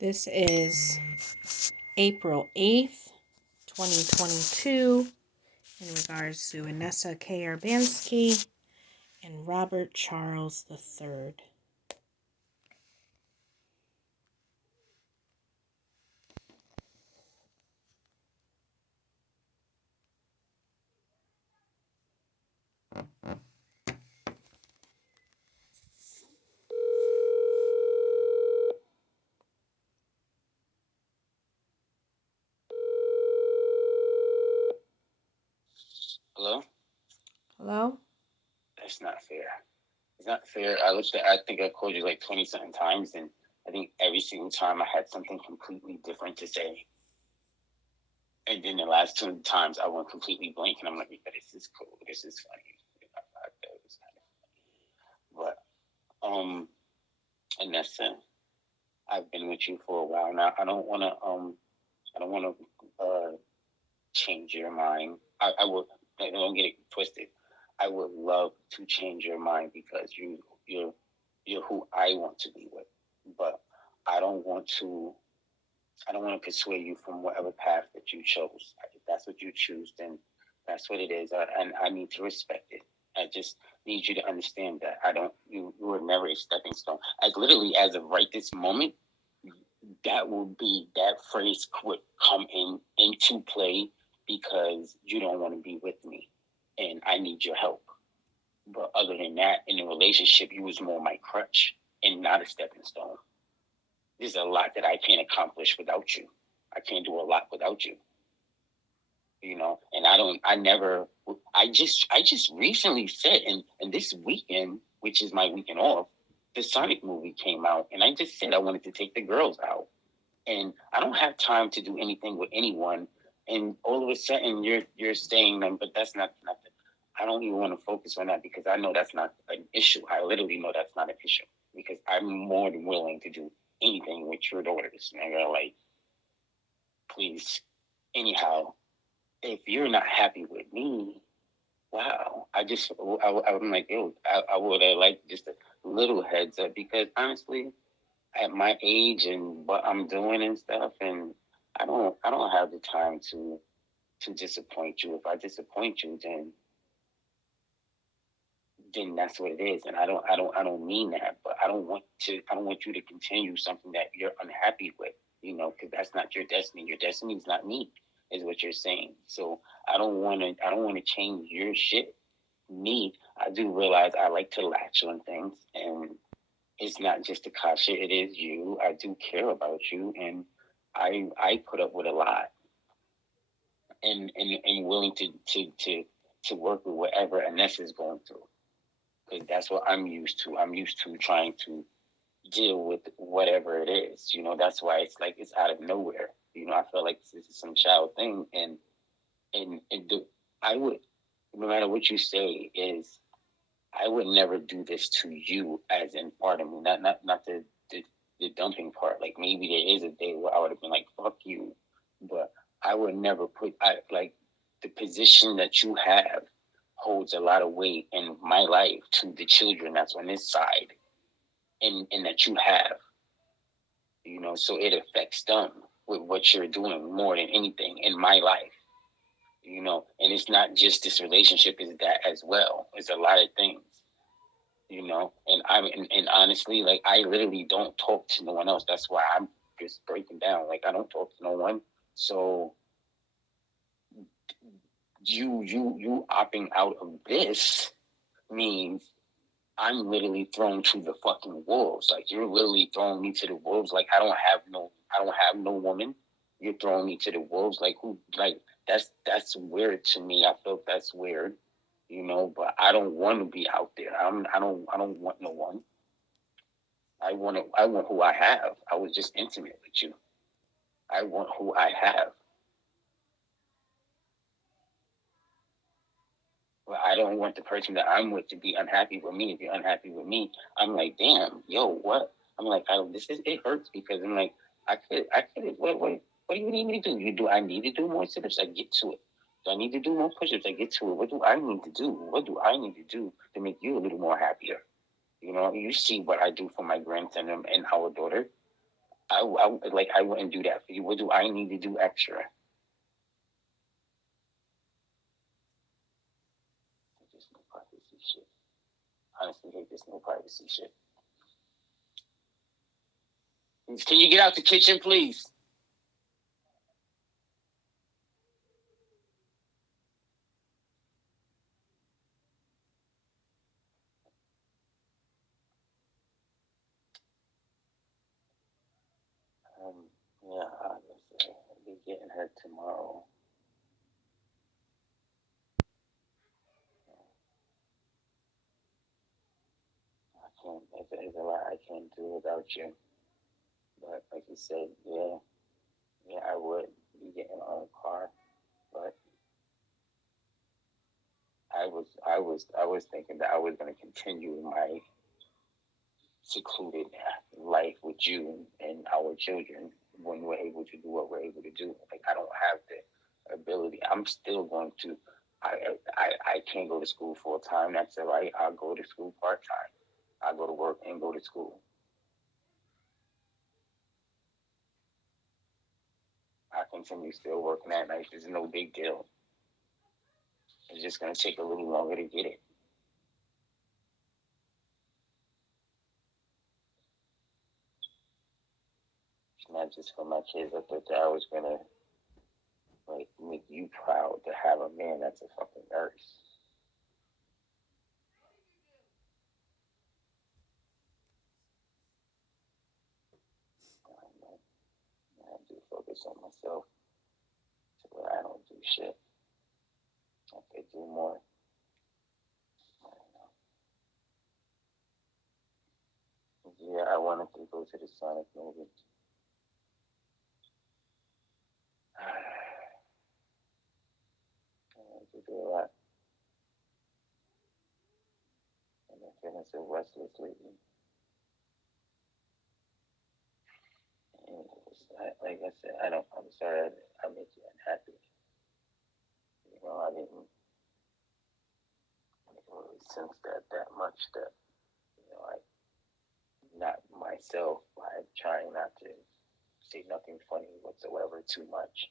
This is April 8th, 2022, in regards to Vanessa K. Urbanski and Robert Charles III. Hello? Hello? That's not fair. It's not fair. I think I called you like 20 something times, and I think every single time I had something completely different to say. And then the last two times I went completely blank, and I'm like, yeah, this is cool. This is funny. I thought it was kind of funny. But, and that's it. I've been with you for a while now. I don't want to, change your mind. I would, don't get it twisted. I would love to change your mind because you're who I want to be with. But I don't want to I don't want to persuade you from whatever path that you chose. If that's what you choose, then that's what it is, and I need to respect it. I just need you to understand that I don't. You were never a stepping stone. Like literally, as of right this moment, that phrase would come into play because you don't want to be with me, and I need your help. But other than that, in the relationship, you was more my crutch and not a stepping stone. There's a lot that I can't accomplish without you. I can't do a lot without you. And I just recently said, and this weekend, which is my weekend off, the Sonic movie came out, and I just said I wanted to take the girls out, and I don't have time to do anything with anyone, and all of a sudden you're saying them, but that's not nothing. I don't even want to focus on that because I know that's not an issue. I literally know that's not an issue because I'm more than willing to do anything with your daughters. And they're like, please. Anyhow, if you're not happy with me, wow. I'm like, yo, I would have liked just a little heads up because honestly, at my age and what I'm doing and stuff, and I don't have the time to disappoint you. If I disappoint you, then that's what it is. And I don't mean that, but I don't want you to continue something that you're unhappy with, because that's not your destiny. Your destiny is not me, is what you're saying. So I don't want to change your shit. Me, I do realize I like to latch on things, and it's not just the Kasha, it is you. I do care about you, and I put up with a lot, and willing to work with whatever Anessa is going through because that's what I'm used to. I'm used to trying to deal with whatever it is. That's why it's like it's out of nowhere. I feel like this is some child thing, and I would, no matter what you say, is I would never do this to you as in part of me, not the dumping part. Like maybe there is a day where I would have been like fuck you, but I would never like the position that you have holds a lot of weight in my life to the children that's on this side and that you have, so it affects them with what you're doing more than anything in my life, and it's not just this relationship, is that as well. It's a lot of things, and honestly, like I literally don't talk to no one else. That's why I'm just breaking down. Like I don't talk to no one. So you opting out of this means I'm literally thrown to the fucking wolves. Like you're literally throwing me to the wolves. Like I don't have no woman. You're throwing me to the wolves. Like who? Like that's weird to me. I feel that's weird, But I don't want to be out there. I don't want no one. I want who I have. I was just intimate with you. I want who I have. Well, I don't want the person that I'm with to be unhappy with me. If you're unhappy with me, I'm like, damn, yo, what? I'm like, it hurts because I'm like, I could, what do you need me to do? I need to do more sit-ups? I get to it. Do I need to do more push-ups? I get to it. What do I need to do? What do I need to do to make you a little more happier? You see what I do for my grandson and our daughter. I wouldn't do that for you. What do I need to do extra? This no privacy shit. Honestly, hate this no privacy shit. Can you get out the kitchen, please? Yeah, I'll be getting her tomorrow. I can't. It's a lot I can't do without you. But like you said, yeah, I would be getting on a car. But I was thinking that I was going to continue my secluded life with you and our children when we're able to do what we're able to do. Like I don't have the ability. I'm still going to. I can't go to school full time. That's all right. I'll go to school part time. I go to work and go to school. I continue still working at night. It's no big deal. It's just gonna take a little longer to get it. It's not just for my kids. I thought that I was gonna like make you proud to have a man that's a fucking nurse. I do focus on myself to where I don't do shit. I could do more. Yeah, I wanted to go to the Sonic movie. I wanted to do a lot. And I'm feeling so restless lately. And like I said, I'm sorry I made you unhappy. I didn't really sense that much that, I not myself. I'm trying not to say nothing funny whatsoever too much.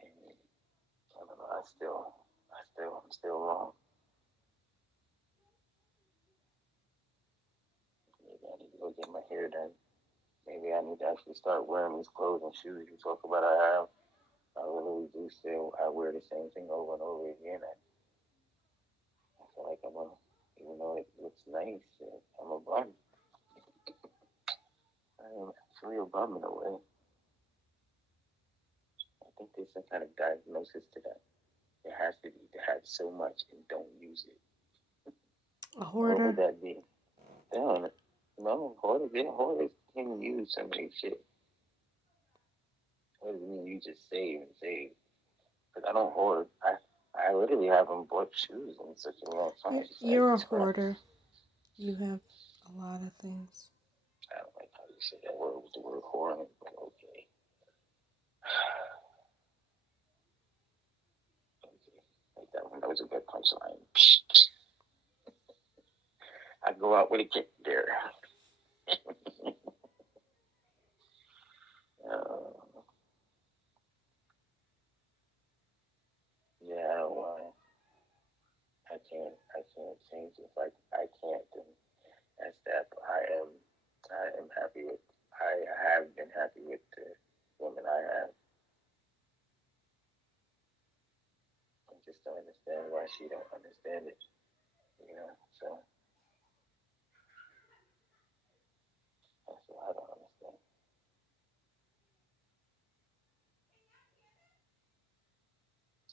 And I don't know. I'm still wrong. Maybe I need to go get my hair done. Maybe I need to actually start wearing these clothes and shoes you talk about I have. I really do still. I wear the same thing over and over again. I feel like I'm a, even though it looks nice, I'm a bum. I am actually a bum in a way. I think there's some kind of diagnosis to that. There has to be to have so much and don't use it. A What would hoarder? that be? Damn. No, hoarders can use some of these shit. What does it mean you just save and save? Because I don't hoard. I literally haven't bought shoes in such a long time. You're a hoarder. You have a lot of things. I don't like how you say that word with the word hoarding, but okay. Okay. Like that one. That was a good punchline. I go out with a kick there. Uh, yeah, I don't want to. I can't change it. Like I can't, then that's that. But I am happy with. I have been happy with the woman I have. I just don't understand why she don't understand it. So that's what I don't understand.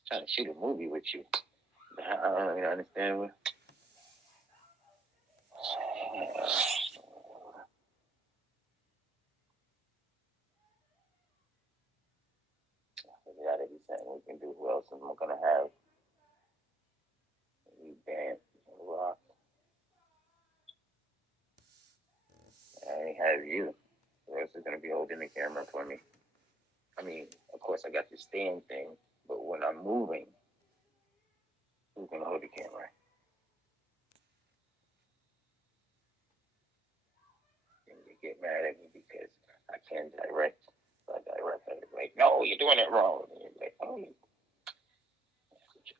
Trying to shoot a movie with you. I don't even understand what. We gotta be saying we can do. Who else am I gonna have? We dance, rock. I only have you. Who else is gonna be holding the camera for me? I mean, of course, I got the stand thing, but when I'm moving, who's gonna hold the camera? get mad at me because I can't direct. So I direct her like, no, you're doing it wrong. And you're like, oh, that's a joke.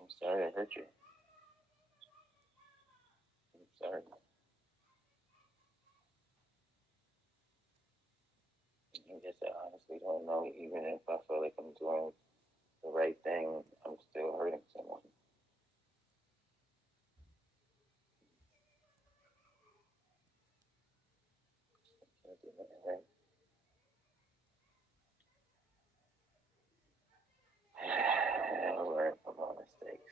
I'm sorry I hurt you. I'm sorry. I guess I honestly don't know. Even if I feel like I'm doing the right thing, I'm still hurting someone. Can't do nothing right. I learn from my mistakes.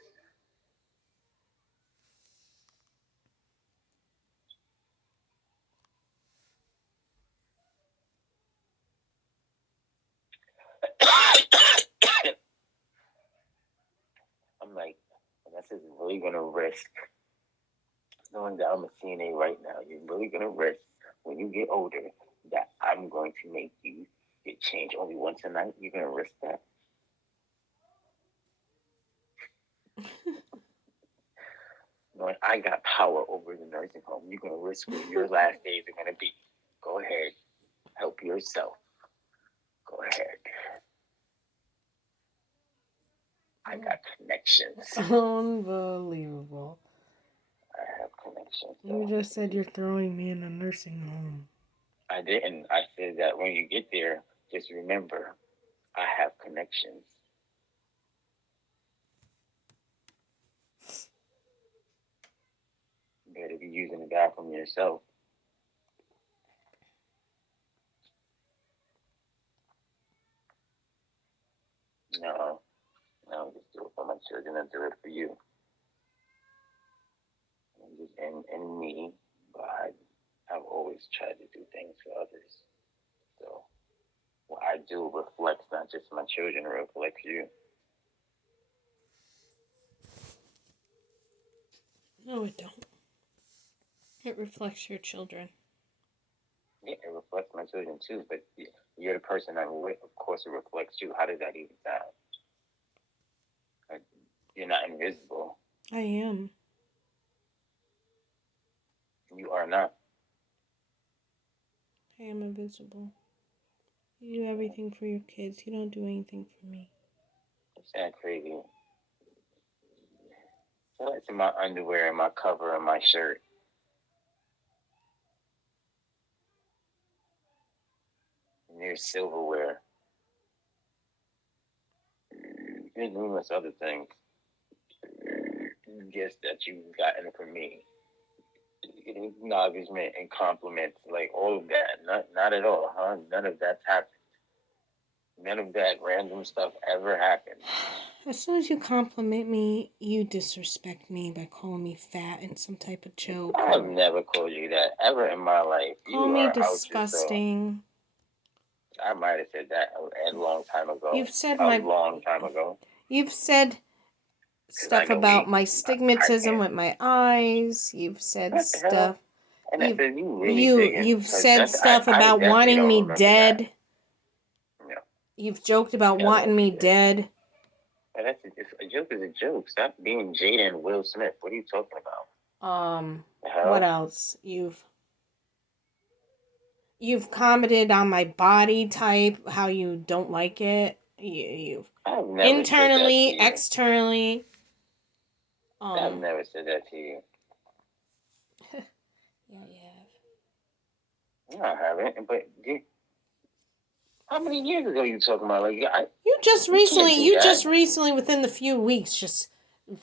I'm like, unless it's really gonna risk knowing that I'm a CNA right now, you're really gonna risk when you get older that I'm going to make you get changed only once a night. You're gonna risk that. Knowing I got power over the nursing home, you're gonna risk what your last days are gonna be. Go ahead, help yourself. Go ahead. I got connections. Unbelievable. I have connections. You just said you're throwing me in a nursing home. I didn't. I said that when you get there, just remember, I have connections. You better be using the bathroom yourself. No, no, just do it for my children and do it for you. And me, but I've always tried to do things for others. So what I do reflects not just my children, it reflects you. No, it don't. It reflects your children. Yeah, it reflects my children too, but you're the person I'm with. Of course, it reflects you. How does that even sound? Like, you're not invisible. I am. You are not. I am invisible. You do everything for your kids. You don't do anything for me. You sound crazy. So it's in my underwear and my cover and my shirt. And there's silverware. There's numerous other things. Gifts that you've gotten from me. Acknowledgement and compliments, like all of that. Not at all, huh? None of that's happened. None of that random stuff ever happened. As soon as you compliment me, you disrespect me by calling me fat and some type of joke. I've never called you that ever in my life. Call You me are disgusting. I might have said that a long time ago. You've said a long time ago. You've said stuff about my stigmatism with my eyes. You've said stuff. And you've said stuff about wanting me dead. No. You've joked about wanting me dead. And a joke is a joke. Stop being Jada and Will Smith. What are you talking about? What else? You've commented on my body type, how you don't like it. You've internally, externally. I've never said that to you. Yeah, you have. No, I haven't. But how many years ago you talking about? Like you just recently, within the few weeks, just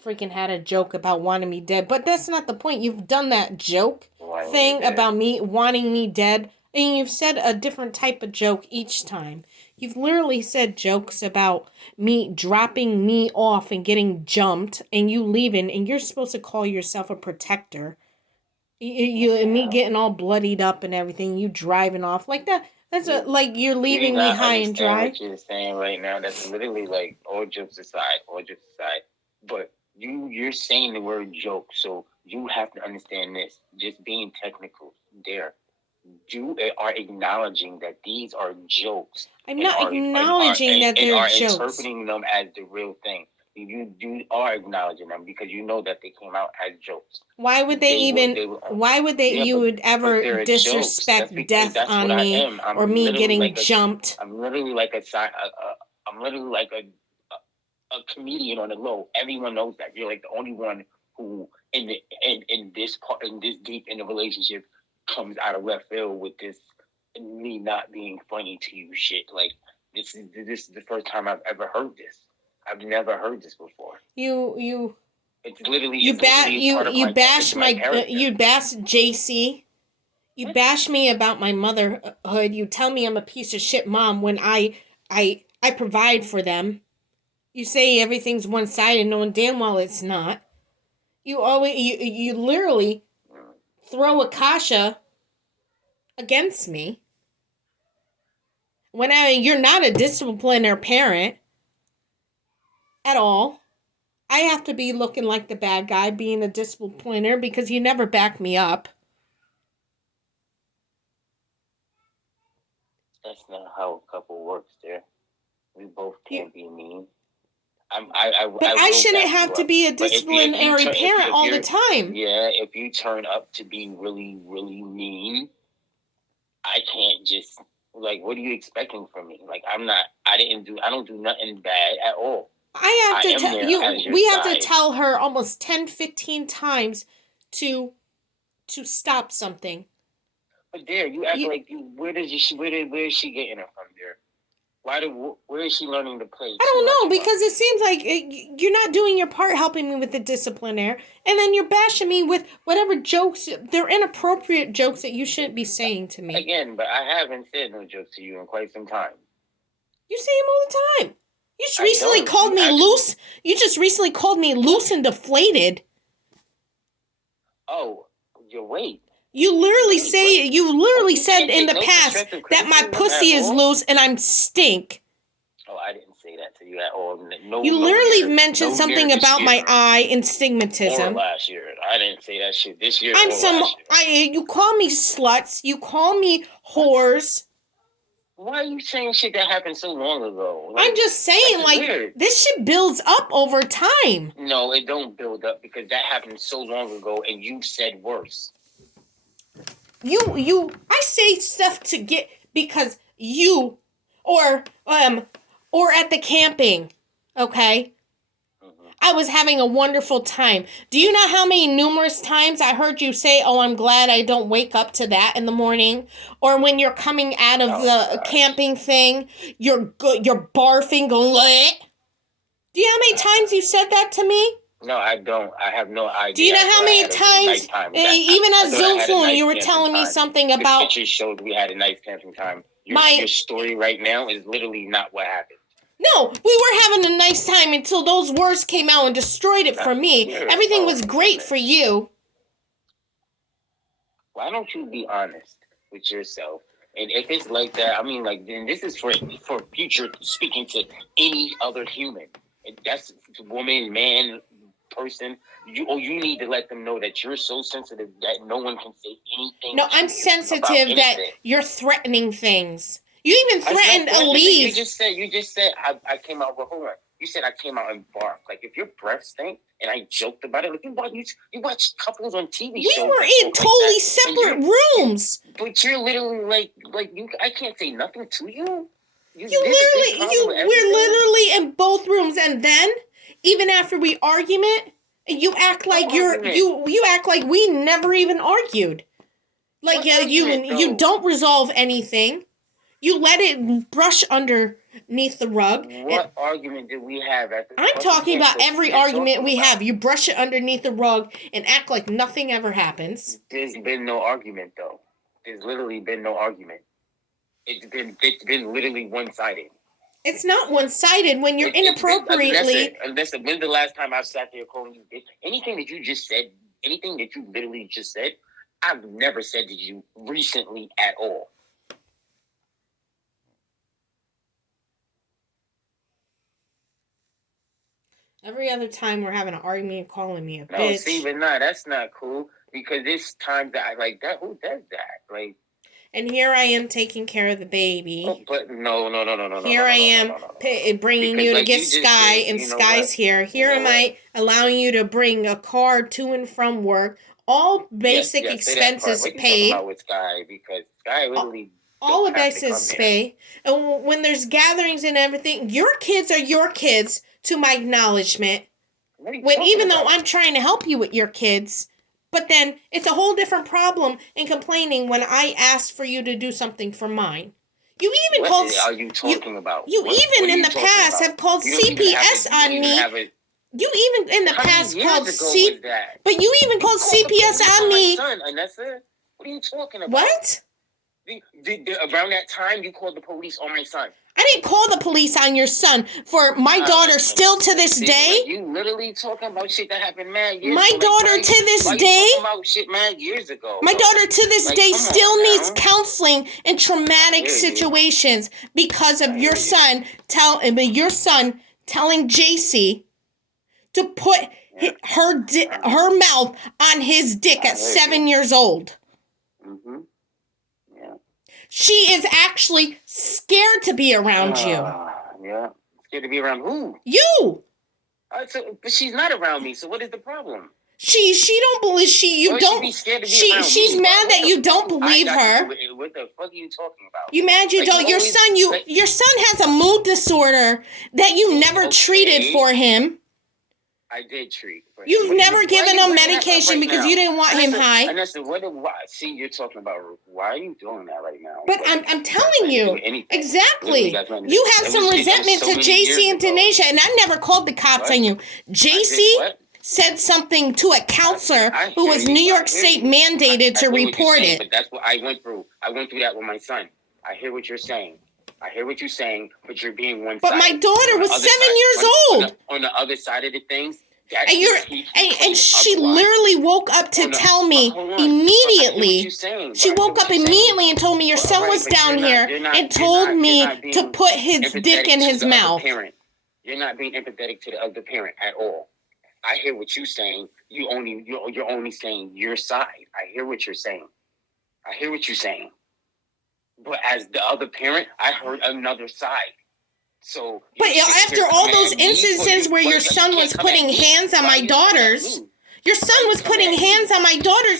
freaking had a joke about wanting me dead. But that's not the point. You've done that joke thing about me wanting me dead, and you've said a different type of joke each time. You've literally said jokes about me dropping me off and getting jumped, and you leaving, and you're supposed to call yourself a protector. Me getting all bloodied up and everything. You driving off like that. That's like you're leaving me high and dry. What you're saying right now, that's literally like all jokes aside. But you're saying the word joke, so you have to understand this. Just being technical, there. You are acknowledging that these are jokes. I'm not acknowledging that they're jokes. Interpreting them as the real thing. You are acknowledging them because you know that they came out as jokes. Why would they you would ever disrespect death on me or me getting jumped? I'm literally like I'm literally like a comedian on the low. Everyone knows that. You're like the only one who in this part in this deep in the relationship comes out of left field with this me not being funny to you shit. Like this is the first time I've ever heard this. I've never heard this before. It's literally you bash JC. You bash me about my motherhood. You tell me I'm a piece of shit mom when I provide for them. You say everything's one-sided, knowing damn well it's not. You literally throw Akasha against me when you're not a discipliner parent at all. I have to be looking like the bad guy, being a discipliner, because you never back me up. That's not how a couple works there. We both can't be mean. I shouldn't have to be a disciplinary parent all the time. Yeah, if you turn up to be really, really mean, I can't just, like, what are you expecting from me? Like, I don't do nothing bad at all. I have to tell you, we have to tell her almost 10, 15 times to stop something. But there, you act like where is she getting it from there? Where is she learning to play? I don't know, because it seems like you're not doing your part helping me with the disciplinaire, and then you're bashing me with whatever jokes, they're inappropriate jokes that you shouldn't be saying to me. Again, but I haven't said no jokes to you in quite some time. You say them all the time. You just recently called me loose. You just recently called me loose and deflated. Oh, your weight. You literally said in the past that my pussy is loose and I'm stink. Oh, I didn't say that to you at all. You literally mentioned something about my eye and stigmatism. Or last year. I didn't say that shit this year. You call me sluts. You call me whores. Why are you saying shit that happened so long ago? I'm just saying, like, this shit builds up over time. No, it don't build up because that happened so long ago and you said worse. I say stuff to get, because you, or at the camping, okay? I was having a wonderful time. Do you know how many numerous times I heard you say, oh, I'm glad I don't wake up to that in the morning? Or when you're coming out of the camping thing, you're barfing, going, bleh. Do you know how many times you said that to me? No, I don't. I have no idea. Do you know how many times, even on Zoom phone, you were telling me something about... The pictures showed we had a nice camping time. Your story right now is literally not what happened. No, we were having a nice time until those words came out and destroyed it for me. Everything was great for you. Why don't you be honest with yourself? And if it's like that, I mean, like, then this is for future speaking to any other human. If that's woman, man, person, you need to let them know that you're so sensitive that no one can say anything. No, I'm sensitive that you're threatening things. You even threatened to leave. You just said I came out with, hold on. You said I came out and barked. Like, if your breath stank and I joked about it, like you watch couples on TV shows. We were in totally separate rooms. But you're literally like you. I can't say nothing to you. We're literally in both rooms, and then even after we argument, you act like you act like we never even argued. Like you don't resolve anything. You let it brush underneath the rug. What argument did we have? I'm talking about every argument we have. You brush it underneath the rug and act like nothing ever happens. There's been no argument, though. There's literally been no argument. It's been literally one-sided. It's not one-sided when you're inappropriately... Listen, when's the last time I sat there calling you bitch? Anything that you just said, anything that you literally just said, I've never said to you recently at all. Every other time we're having an argument, calling me a bitch. No, see, but nah, that's not cool. Because there's times that I like that. Who does that? Like, And here I am taking care of the baby. Oh, but no. Here I am bringing you to get Sky, and Sky's here. Here am I allowing you to bring a car to and from work. All basic expenses paid. What are you talking about with Sky? Because Sky literally all the bases paid. And when there's gatherings and everything, your kids are your kids, to my acknowledgement. Even though I'm trying to help you with your kids, but then it's a whole different problem in complaining when I asked for you to do something for mine. You even what called. Are you talking about? You even in the past have called CPS on me. You even in the past called but you even called CPS on me. Son, Anessa, what are you talking about? What? Around that time, you called the police on my son. I didn't call the police on your son for my daughter still to this day. You literally talking about shit that happened mad years ago. My daughter to this day. You talking about shit mad years ago. My daughter to this day still needs counseling in traumatic situations because of your son telling JC to put her mouth on his dick at 7 years old. Mm-hmm. Yeah. She is actually scared to be around you. Yeah. Scared to be around who? You. But she's not around me, so what is the problem? She don't believe she's mad that you don't believe her. What the fuck are you talking about? You mad you don't. Your son has a mood disorder that you never treated for him. I did treat. You've never given him medication because you didn't want him high. And that's see, you're talking about. Why are you doing that right now? But I'm telling you exactly. You have some resentment to JC and Denasia, and I never called the cops on you. JC said something to a counselor who was New York State mandated to report it. But that's what I went through. I went through that with my son. I hear what you're saying. But you're being one-sided. But my daughter was 7 years old. On the other side of the things, and she literally woke up to tell me immediately. She woke up immediately and told me your son was down here and told me to put his dick in his mouth. You're not being empathetic to the other parent at all. I hear what you're saying. You're only saying your side. I hear what you're saying. But as the other parent, I heard another side. So, but after all those instances where your son was putting hands on my daughters,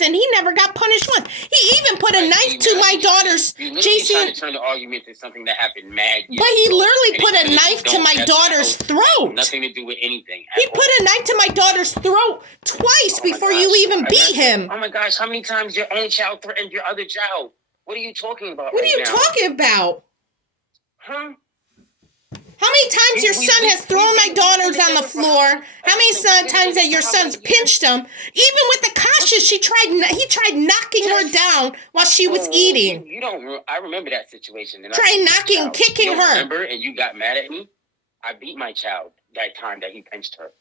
and he never got punished once. He even put a knife to my daughters. JC trying to turn the argument to something that happened mad. But he literally put a knife to my daughter's throat. Nothing to do with anything. He put a knife to my daughter's throat twice before you even beat him. Oh my gosh! How many times your own child threatened your other child? What are you talking about? What are you talking about? Huh? How many times your son has thrown my daughters on the floor? How many times that your son's pinched them? Even with the conscious, he tried knocking her down while she was eating. I remember that situation. Kicking her. Remember, and you got mad at me? I beat my child that time that he pinched her.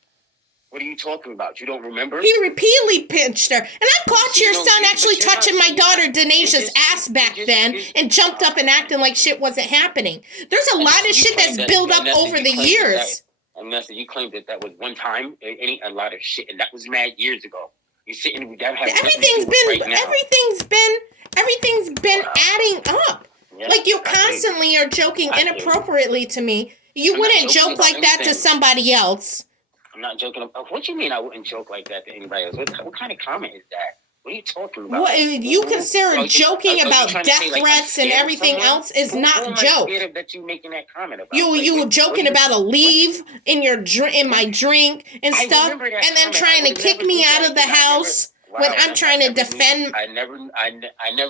What are you talking about? You don't remember? He repeatedly pinched her. And I caught your son actually touching my daughter Denasia's ass back then and jumped up and acting like shit wasn't happening. There's a lot of shit that's built up over the years. Unless you claimed that was one time, it ain't a lot of shit. And that was mad years ago. You're sitting with that. Everything's been adding up. Yeah, like you constantly are joking inappropriately to me. You wouldn't joke like that to somebody else. I'm not joking. What do you mean I wouldn't joke like that to anybody else? What kind of comment is that? What are you talking about? What you consider joking about death threats and everything else is not joke. That you making that comment about. You were joking about a leave in my drink and stuff, and then trying to kick me out of the house. When I'm trying to defend, I never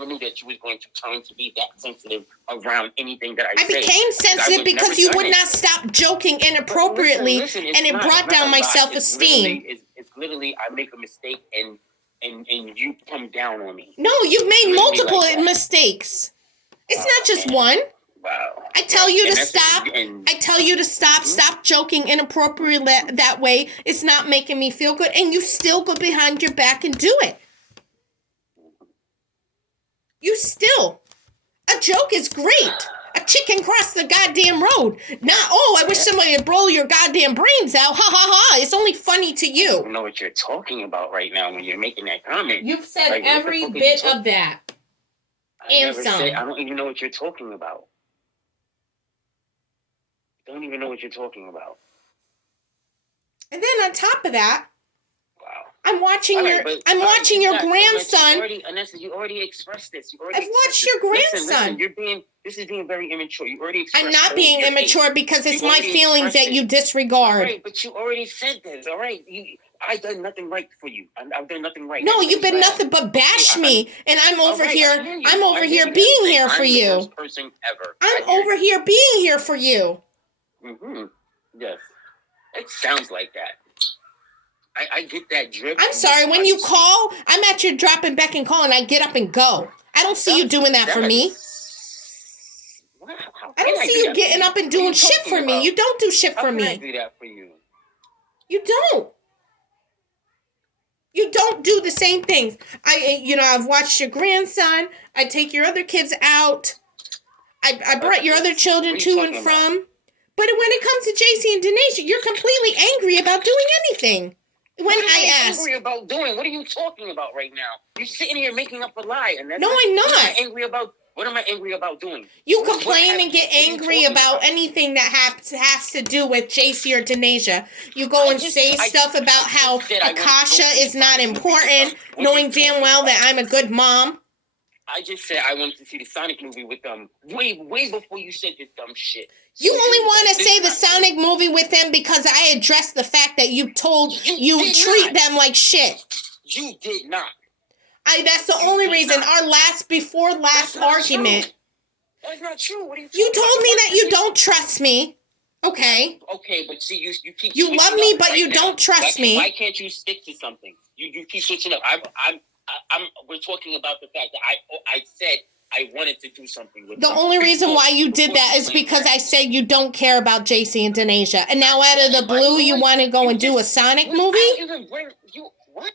knew that you was going to turn to be that sensitive around anything that I say. I became sensitive because you would not stop joking inappropriately, and it brought down my self-esteem. It's literally I make a mistake and you come down on me. No, you've made multiple mistakes. It's not just one. Wow. I tell you to stop. Stop joking inappropriately that way. It's not making me feel good. And you still go behind your back and do it. A joke is great. A chicken crossed the goddamn road. I wish somebody would blow your goddamn brains out. Ha ha ha. It's only funny to you. I don't know what you're talking about right now when you're making that comment. You've said every bit of that. And some. I don't even know what you're talking about. Don't even know what you're talking about. And then on top of that, wow. I'm watching your grandson. You already expressed this. I've watched your grandson. Listen, this is being very immature. You already expressed. I'm not being immature because it's my feelings that you disregard. All right, but you already said this. All right, I've done nothing right for you. I've done nothing right. No, you've been nothing but bash me, and I'm over here. I'm over here being here for you. I'm the worst person ever. I'm over here being here for you. Mm-hmm. Yes, it sounds like that. I get that drift. I'm sorry, when you call, I'm at your drop and beck and call, and I get up and go. I don't see you doing that for me. I don't see you getting up and doing shit for me. You don't do shit for me. How can I do that for you? You don't. You don't do the same things. I've watched your grandson. I take your other kids out. I brought your other children to and from. But when it comes to JC and Denasia, you're completely angry about doing anything. When I ask, angry about doing? What are you talking about right now? You're sitting here making up a lie, and no, I'm not. What am I angry about doing? You complain and get angry about anything that has to do with JC or Denasia. You go and say stuff about how Akasha is not important, knowing damn well that I'm a good mom. I just said I wanted to see the Sonic movie with them way before you said this dumb shit. You only want to say the Sonic movie with them because I addressed the fact that you treat them like shit. You did not. That's the only reason. Our last argument. True. That's not true. What are you? You told me that you don't trust me. Okay. Okay, but see, you keep. You love me, but you don't trust me. Why can't you stick to something? You keep switching up. We're talking about the fact that I said I wanted to do something with the only reason why you did that is because I said you don't care about JC and Denasia. And now out of the blue, you want to go and do a Sonic movie? What?